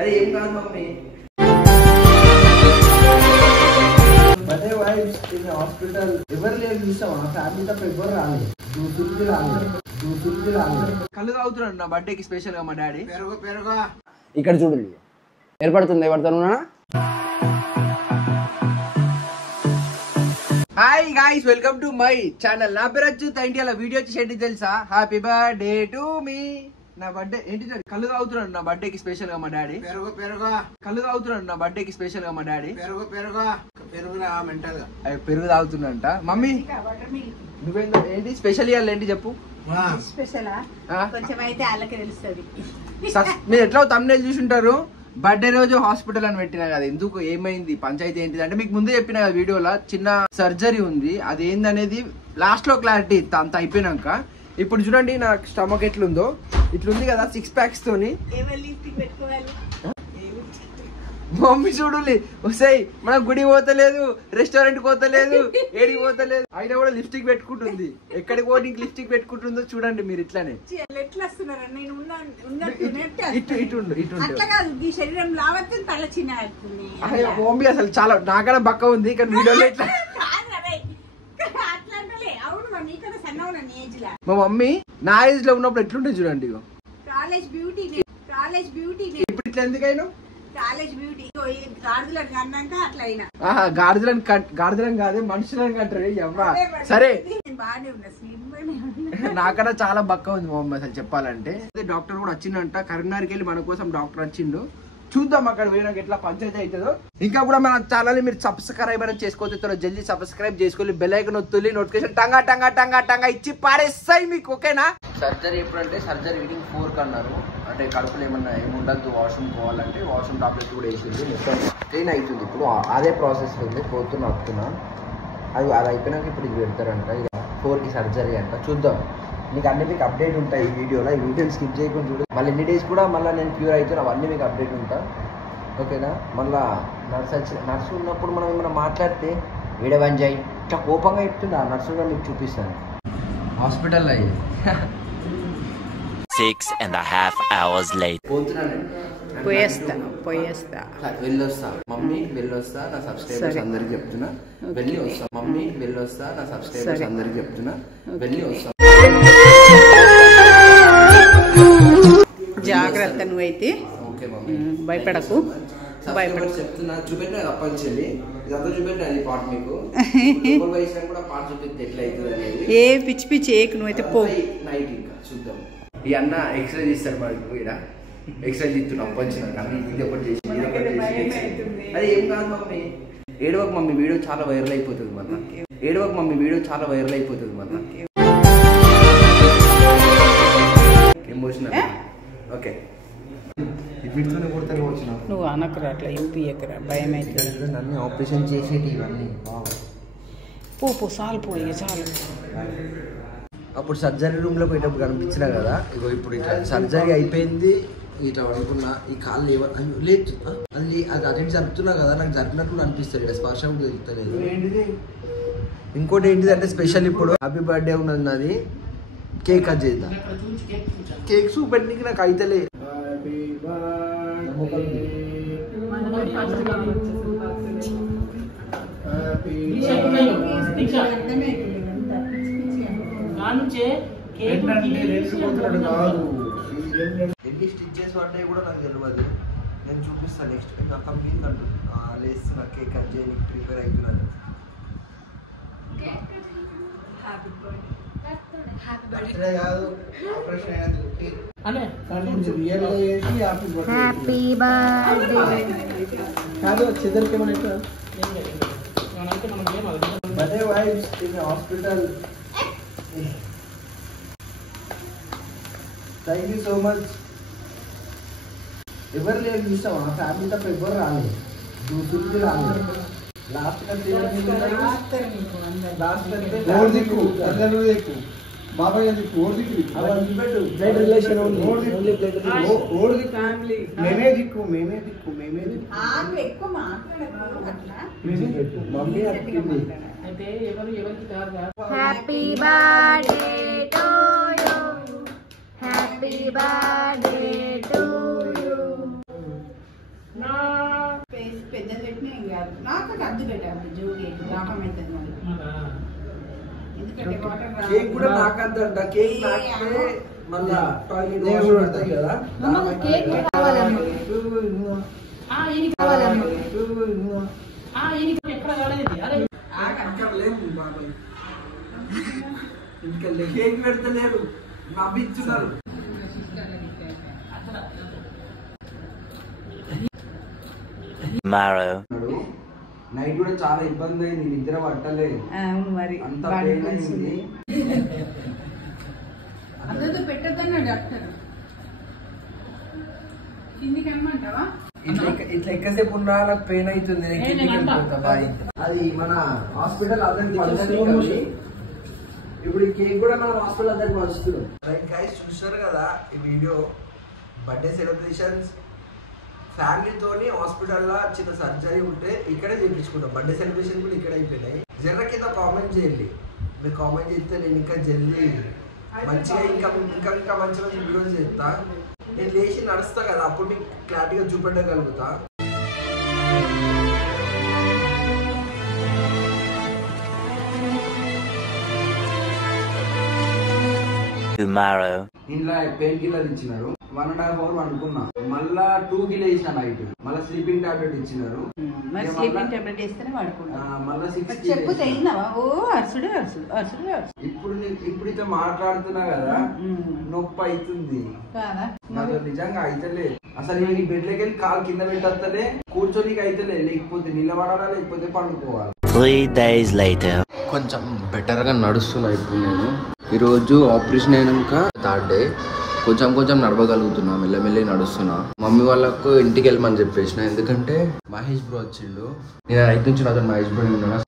అరే ఏం కాదు mummy. Birthday vibes in hospital ఎవరు లేదు చూసావా? ఫ్యామిలీ తప్ప ఎవరు రాలేదు. కళ్ళు తాగుతున్నాడు నా బర్త్డేకి స్పెషల్ గా మా డాడీ. పెరుగు ఇక్కడ చూడండి ఏర్పడుతుంది ఎవరితోనా. Hi guys, welcome to my channel. నా పేరు వచ్చి ఏంటి అలా వీడియో వచ్చి ఏంటి తెలుసా? Happy birthday to me. నా బర్త్డే ఏంటి కళ్ళు తాగుతున్నాడు నా బర్త్డేకి స్పెషల్ గా మా డాడీ. కళ్ళు తాగుతున్నాడు నా బర్త్డేకి స్పెషల్ గా మా డాడీ. పెరుగు తాగుతున్నా. మమ్మీ నువ్వేందో ఏంటి స్పెషల్ ఇవ్వాలి ఏంటి చెప్పు. మీరు ఎట్లా తమ్ముళ్ళు చూసి ఉంటారు. బర్త్డే రోజు హాస్పిటల్ అని పెట్టినా కదా, ఎందుకు ఏమైంది పంచాయతీ ఏంటిది అంటే మీకు ముందే చెప్పిన కదా వీడియోలో. చిన్న సర్జరీ ఉంది, అది ఏందనేది లాస్ట్ లో క్లారిటీ అంత అయిపోయినాక. ఇప్పుడు చూడండి నా స్టమక్ ఎట్లుందో, ఇట్లుంది కదా 6 packs తోని. మమ్మీ చూడులి వస్తాయి, మన గుడి పోతలేదు, రెస్టారెంట్ పోతలేదు, ఏడికి పోతలేదు, అయినా కూడా లిప్స్టిక్ పెట్టుకుంటుంది. ఎక్కడికి పోటీ లిప్స్టిక్ పెట్టుకుంటుందో చూడండి మీరు. ఇట్లానే మమ్మీ అసలు చాలా నాకన్నా బక్క ఉంది, కానీ వీడియోలో ఇట్లా. మా మమ్మీ నా ఏజ్ లో ఉన్నప్పుడు ఎట్లుంటే చూడండి. ఇప్పుడు ఇట్లా ఎందుకైనా గాడిదలని కాదు మనుషులని అంటారు. సరే నాకన్నా చాలా బక్క ఉంది మా మమ్మీ అసలు చెప్పాలంటే. డాక్టర్ కూడా వచ్చిందంట, కరీంనగర్కి వెళ్ళి మన కోసం డాక్టర్ వచ్చిండు. చూద్దాం అక్కడ పోయినాక ఎట్లా పంచాయతీ అవుతుందో. ఇంకా కూడా మన ఛానల్ మీరు సబ్స్క్రైబ్ అనేది చేసుకోవచ్చు, జల్దీ సబ్స్క్రైబ్ చేసుకోవాలి, బెల్ ఐకాన్ నొత్తులి, నోటిఫికేషన్ టంగా టంగా టంగా టంగా ఇచ్చి పారేస్తాయి మీకు. ఓకేనా? సర్జరీ ఎప్పుడంటే సర్జరీ వీటింగ్ 4 అన్నారు. అంటే కడుపులో ఏముండద్దు, వాష్రూమ్ పోవాలంటే వాష్రూమ్ టాబ్లెట్స్ కూడా వేసింది. క్లీన్ అవుతుంది ఇప్పుడు, అదే ప్రాసెస్ ఉంది. పోతున్నా వస్తున్నా, అది అయిపోయినాక ఇప్పుడు ఇది పెడతారంట. ఇది 4కి సర్జరీ అంట. చూద్దాం, మీకు అన్ని మీకు అప్డేట్ ఉంటాయి ఈ వీడియోలో. ఈ వీడియోని స్కిప్ చేయకుండా చూడండి. మళ్ళీ ఎన్ని డేస్ కూడా మళ్ళీ నేను క్యూర్ అవుతాను, అవన్నీ మీకు అప్డేట్ ఉంటా. ఓకేనా? మళ్ళీ నర్సు ఉన్నప్పుడు మనం ఏమైనా మాట్లాడితే వీడవంజాయి ఇట్లా కోపంగా చెప్తుంది. ఆ నర్సు కూడా మీకు చూపిస్తాను. హాస్పిటల్లో అయ్యి 6.5 hours later. పోయేస్తా వెళ్ళొస్తా మమ్మీ, వెళ్ళొస్తా నా సబ్స్క్రైబర్స్ అందరికి చెప్తున్నా. వెళ్ళి వస్తా మమ్మీ, వెళ్ళొస్తా నా సబ్స్క్రైబర్స్ అందరికి చెప్తున్నా. వెళ్ళి వస్తా. జాగ్రత్త నువ్వైతే. ఓకే మమ్మీ, భయపడకు. చెప్తున్నా. చూపెట్టినా అప్పంచెల్లి ఇదంతా చూపెట్టినా ఈ పాట మీకు. కూడా పాట చూపిస్తే ఎట్లా అవుతుంది అనేది. ఏ పిచ్చి పిచ్చి ఏకు నువ్వైతే పో. నైట్ ఇంకా చూద్దాం. ఈ అన్న ఎక్సర్సైజ్ ఇస్తాడు మనకు. ఇక్కడ ఎక్సర్సైజ్ ఇస్తున్నాం పంచినాక అన్ని ఇది ఒకటి చేసి అది ఏం కాదు మమ్మీ. ఏడవకు మమ్మీ, వీడియో చాలా వైరల్ అయిపోతుంది మళ్ళీ. ఏడవకు మమ్మీ, వీడియో చాలా వైరల్ అయిపోతుంది మళ్ళీ. ఎమోషనల్. ఓకే వీటితోనే కొడతాను వచ్చిన. నువ్వు అనకరా అట్లా, యూపీ ఎక్కరా, భయం అవుతుంది. నన్ను ఆపరేషన్ చేసేటి ఇవన్నీ. పో చాలు, పో ఇక చాలు. అప్పుడు సర్జరీ రూమ్ లో పోయేటప్పుడు కనిపించినా కదా, ఇగో ఇప్పుడు ఇట్లా సర్జరీ అయిపోయింది. ఇట్లా అనుకున్నా ఈ కాళ్ళు లేదు, అది అటు జరుపుతున్నా కదా, నాకు జరిపినట్లు అనిపిస్తుంది. ఇక్కడ స్పర్శ కూడా తెలుస్తలేదు. ఇంకోటి ఏంటిది అంటే స్పెషల్ ఇప్పుడు హ్యాపీ బర్త్డే ఉన్నది, అది కేక్ కట్ చేద్దాం. కేక్ చూపెట్టడానికి నాకు అయితలే. ఎన్ని స్టిచ్చెస్ పడ్డాయి కూడా నాకు తెలియదు. నేను చూపిస్తాను నెక్స్ట్. నాకు మీరు కంటు లేస్తున్నా, కేక్ కట్ చేయడానికి ప్రిపేర్ అవుతున్నాను. Birthday vibes in hospital. Thank you so much. ఎవరు లేదు చూసావా? ఫ్యామిలీ తప్ప ఎవరు రాలేదు, దూసుకి రాలేదు. లాస్ట్ బాబాయ్ బ్లడ్ రిలేషన్ మేమే దిక్కు మమ్మీ అట్టింది. Happy birthday to you, happy birthday to cake కూడా నాకంత కేక్ నాకే మళ్ళా టాయిలెట్ వాష్ పడతాయి కదా కేక్ కావాలమ్మా ఇంకా కేక్ పెడతలేరు నవ్విస్తున్నారు. Tomorrow. నైట్ కూడా చాలా ఇబ్బంది అయింది, నిద్ర పట్టలేదు. అవును మరి అంత పెయిన్ అయింది. అందరితో పెట్టద్దన్నా డాక్టర్ కిందికి అమ్మంటావా? ఇట్లా ఎక్కువసేపు ఉన్నా నాకు పెయిన్ అవుతుంది. అది మన హాస్పిటల్ అందరికి పంచుతుంది. ఇప్పుడు ఈ కేక్ కూడా మన హాస్పిటల్ అందరికి పంచుతున్నాం. గైస్ చూస్తారు కదా ఈ వీడియో, బర్త్డే సెలబ్రేషన్స్ ఫ్యామిలీతోని హాస్పిటల్లో చిన్న సర్జరీ ఉంటే ఇక్కడే చేయించుకుంటాం. బర్త్డే సెలబ్రేషన్ కూడా ఇక్కడ అయిపోయినాయి. జర్ర కింద కామెంట్ చేయండి, మీరు కామెంట్ చేస్తే నేను ఇంకా జల్దీ మంచిగా ఇంకా ఇంకా ఇంకా మంచి మంచి వీడియోస్ చేస్తా. నేను లేచి నడుస్తా కదా, అప్పుడు మీకు క్లారిటీగా చూపెట్టగలుగుతా. Tomorrow. ఇంట్లో పెయిన్ కిల్లర్ ఇచ్చినారు. 1.5 hours అనుకున్నా, మళ్ళా 2 కి లేచిన నైట్, మళ్ళీ స్లీపింగ్ టాబ్లెట్ ఇచ్చినారు. మరి స్లీపింగ్ టాబ్లెట్ వేస్తేనే పడుకుంటా. మళ్ళీ 6 కి చెప్పు లేచిన. తెగినావా? ఓ అరుసుడే అరుసుడు అరుసుడే అరుసుడు ఇప్పుడు ఇట్లా మాట్లాడుతున్నా కదా, నొప్పి అవుతుంది కాదా? నాకు నిజంగా అయితలే. అసలు నేను ఈ బెడ్లోకి వెళ్ళి కాలు కింద పెట్టలే, కూర్చొని అయితలే, లేకపోతే నిలబడాలా లేకపోతే పండుకోవాలి. 3 days later. కొంచెం బెటర్గా నడుస్తున్నా ఇప్పుడు నేను. ఈరోజు ఆపరేషన్ అయినాక 3rd డే కొంచెం కొంచెం నడవగలుగుతున్నా, మెల్లమెల్లి నడుస్తున్నా. మమ్మీ వాళ్ళకు ఇంటికి వెళ్ళమని చెప్పేసిన, ఎందుకంటే మహేష్ బ్రో వచ్చిండు. నేను రైతు నుంచి నాతో మహేష్ బ్రో ఉన్నా.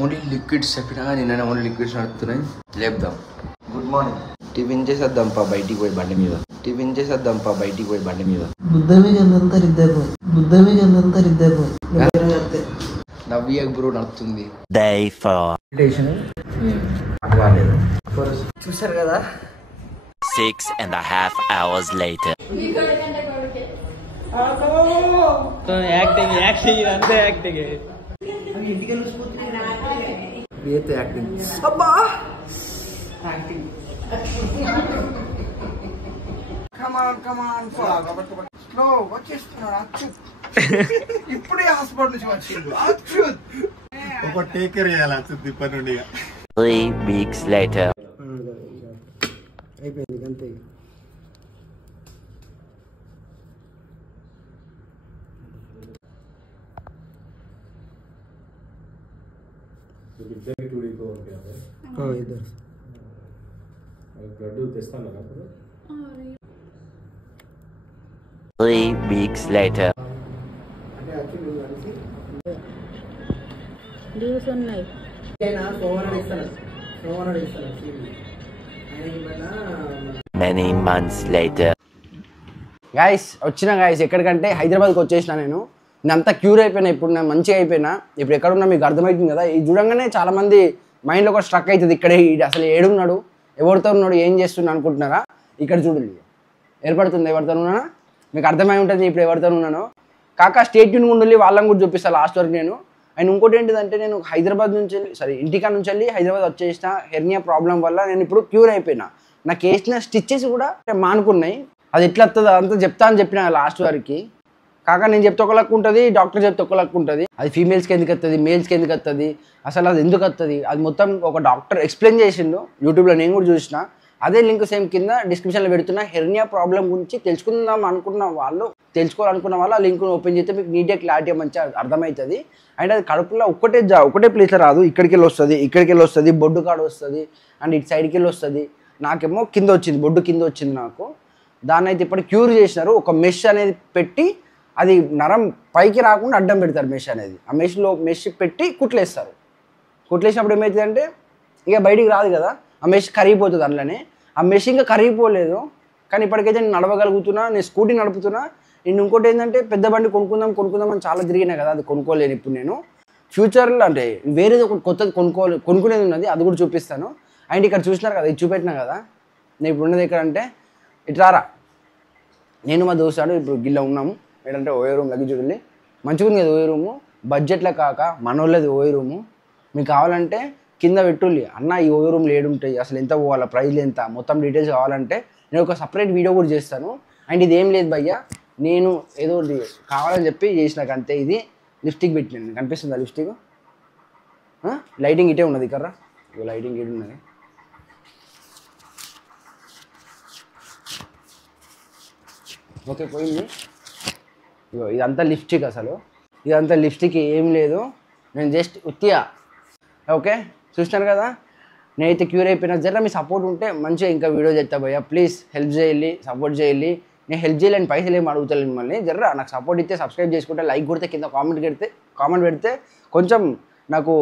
ఓన్లీ లిక్విడ్స్ చెప్పినా, నిన్న ఓన్లీ లిక్విడ్స్ నడుస్తున్నాయి. లేపుదాం. Good morning. టిఫిన్ చేసేద్దాంపా బయటికి పోయి బండి మీద. టిఫిన్ చేసేద్దాంపా బయటికి పోయి బండి మీద. నవ్య బ్రో నడుతుంది. Day 4. చూసారు కదా, 6.5 hours later. అబ్బా కమాన్ స్లో వచ్చేస్తున్నాడు అచ్యుత్. ఇప్పుడే హాస్పిటల్ నుంచి వచ్చిండు అచ్యుత్. ఒక టేక్ కేర్ చేయాలి అచ్యుత్ ఇప్పటి నుండి. 3 weeks later. అయిపోయింది అంతే. గడ్డు తెస్తాను. 3 weeks later. డ్యూస్ ఉన్నాయి. Many months later. గాయస్ వచ్చిన గాయస్ ఎక్కడికంటే హైదరాబాద్కి వచ్చేసిన. నేను అంతా క్యూర్ అయిపోయినా, ఇప్పుడు నేను మంచిగా అయిపోయినా. ఇప్పుడు ఎక్కడున్నా మీకు అర్థమవుతుంది కదా. ఈ చూడంగానే చాలామంది మైండ్లో కూడా స్ట్రక్ అవుతుంది. ఇక్కడే అసలు ఏడున్నాడు, ఎవరితో ఉన్నాడు, ఏం చేస్తున్నాడు అనుకుంటున్నారా? ఇక్కడ చూడండి ఏర్పడుతుంది ఎవరితో ఉన్నానా, మీకు అర్థమై ఉంటుంది ఇప్పుడు ఎవరితో ఉన్నానో. కాక స్టేట్ యూన్ ఉండాలి, వాళ్ళని కూడా చూపిస్తాను లాస్ట్ వరకు నేను. అండ్ ఇంకోటి ఏంటిదంటే, నేను హైదరాబాద్ నుంచి వెళ్ళి ఇంటికా నుంచి వెళ్ళి హైదరాబాద్ వచ్చేసిన. హెర్నియా ప్రాబ్లం వల్ల నేను ఇప్పుడు క్యూర్ అయిపోయినా. నాకు వేసిన స్టిచ్చెస్ కూడా మానుకున్నాయి. అది ఎట్లా వస్తుందో అంతా చెప్తా అని చెప్పిన లాస్ట్ వరకు. కాక నేను చెప్తే ఒక లెక్క ఉంటుంది, డాక్టర్ చెప్తే ఒక లెక్క ఉంటుంది. అది ఫీమేల్స్కి ఎందుకు వస్తుంది, మేల్స్కి ఎందుకు వస్తుంది, అసలు అది ఎందుకు వస్తుంది, అది మొత్తం ఒక డాక్టర్ ఎక్స్ప్లెయిన్ చేసిండు. యూట్యూబ్లో నేను కూడా చూసిన. అదే లింక్ సేమ్ కింద డిస్క్రిప్షన్లో పెడుతున్నా. హెర్నియా ప్రాబ్లం గురించి తెలుసుకోవాలనుకున్న వాళ్ళు ఆ లింక్ ఓపెన్ చేస్తే మీకు నీట్గా క్లారిటీ మంచిగా అర్థమవుతుంది. అండ్ అది కడుపులో ఒకటే ప్లేస్లో రాదు, ఇక్కడికి వెళ్ళి వస్తుంది, ఇక్కడికి వెళ్ళి వస్తుంది, బొడ్డు కాడ వస్తుంది, అండ్ ఇటు సైడ్కి వెళ్ళి వస్తుంది. నాకేమో కింద వచ్చింది, బొడ్డు కింద వచ్చింది నాకు. దాన్ని అయితే ఇప్పుడు క్యూర్ చేసినారు. ఒక మెష్ అనేది పెట్టి, అది నరం పైకి రాకుండా అడ్డం పెడతారు మెష్ అనేది. ఆ మెష్ పెట్టి కుట్లేస్తారు. కుట్లేసినప్పుడు ఏమవుతుందంటే ఇక బయటికి రాదు కదా, ఆ మెష్ కరిగిపోతుంది. అందులోనే ఆ మెష్ ఇంకా కరిగిపోలేదు, కానీ ఇప్పటికైతే నేను నడవగలుగుతున్నా, నేను స్కూటీ నడుపుతున్నా. నేను ఇంకోటి ఏంటంటే పెద్ద బండి కొనుక్కుందాం అని చాలా తిరిగినా కదా, అది కొనుక్కోలేను ఇప్పుడు నేను. ఫ్యూచర్లో అంటే వేరేది ఒక కొత్తది కొనుక్కునేది ఉన్నది, అది కూడా చూపిస్తాను. అండ్ ఇక్కడ చూసినారు కదా, ఇది చూపెట్టినా కదా. నేను ఇప్పుడు ఉన్నది ఎక్కడ అంటే ఇట్లారా, నేను మా దోస్తాడు ఇప్పుడు గిల్ల ఉన్నాము. ఏంటంటే ఓయే రూమ్ లగ్గి చూడండి, మంచిగా ఉంది కదా ఓయే రూము. బడ్జెట్లో కాక మనోళ్ళది ఓయ్ రూము. మీకు కావాలంటే కింద పెట్టుల్లి అన్న ఈ ఓయ్ రూమ్లు ఏడుంటాయి, అసలు ఎంత పోవాలా, ప్రైజ్లు ఎంత, మొత్తం డీటెయిల్స్ కావాలంటే నేను ఒక సపరేట్ వీడియో కూడా చేస్తాను. అండ్ ఇది ఏం లేదు భయ్య, నేను ఏదో కావాలని చెప్పి చేసినాక అంతే. ఇది లిప్స్టిక్ పెట్టినాను, కనిపిస్తుందా లిప్స్టిక్? లైటింగ్ ఇటే ఉన్నది కర్రా, లైటింగ్ ఇటు ఉన్నది. ఓకే పోయింది. ఇగో ఇదంతా లిప్స్టిక్, అసలు ఇదంతా లిప్స్టిక్ ఏం లేదు, నేను జస్ట్ ఉత్తిగా. ఓకే చూసినారు కదా, నేనైతే క్యూర్ అయిపోయినా. జర మీ సపోర్ట్ ఉంటే మంచిగా ఇంకా వీడియో చేస్తా భయ్య. ప్లీజ్ హెల్ప్ చేయాలి, సపోర్ట్ చేయాలి. నేను హెల్ప్ చేయలేని పైసలు ఏమి అడుగుతాను మిమ్మల్ని. జర నాకు సపోర్ట్ ఇస్తే, సబ్స్క్రైబ్ చేసుకుంటే, లైక్ కొడితే, కింద కామెంట్ పెడితే కొంచెం నాకు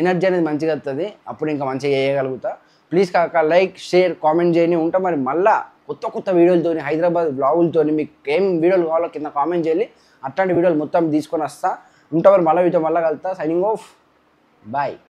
ఎనర్జీ అనేది మంచిగా వస్తుంది. అప్పుడు ఇంకా మంచిగా చేయగలుగుతా. ప్లీజ్ కాక లైక్, షేర్, కామెంట్ చేయని ఉంటా. మరి మళ్ళీ కొత్త వీడియోలతో, హైదరాబాద్ బ్లాగులతో మీకు ఏం వీడియోలు కావాలో కింద కామెంట్ చేయాలి. అట్లాంటి వీడియోలు మొత్తం తీసుకొని వస్తా ఉంటా. మరి మళ్ళీ కలుతా. Signing off, bye.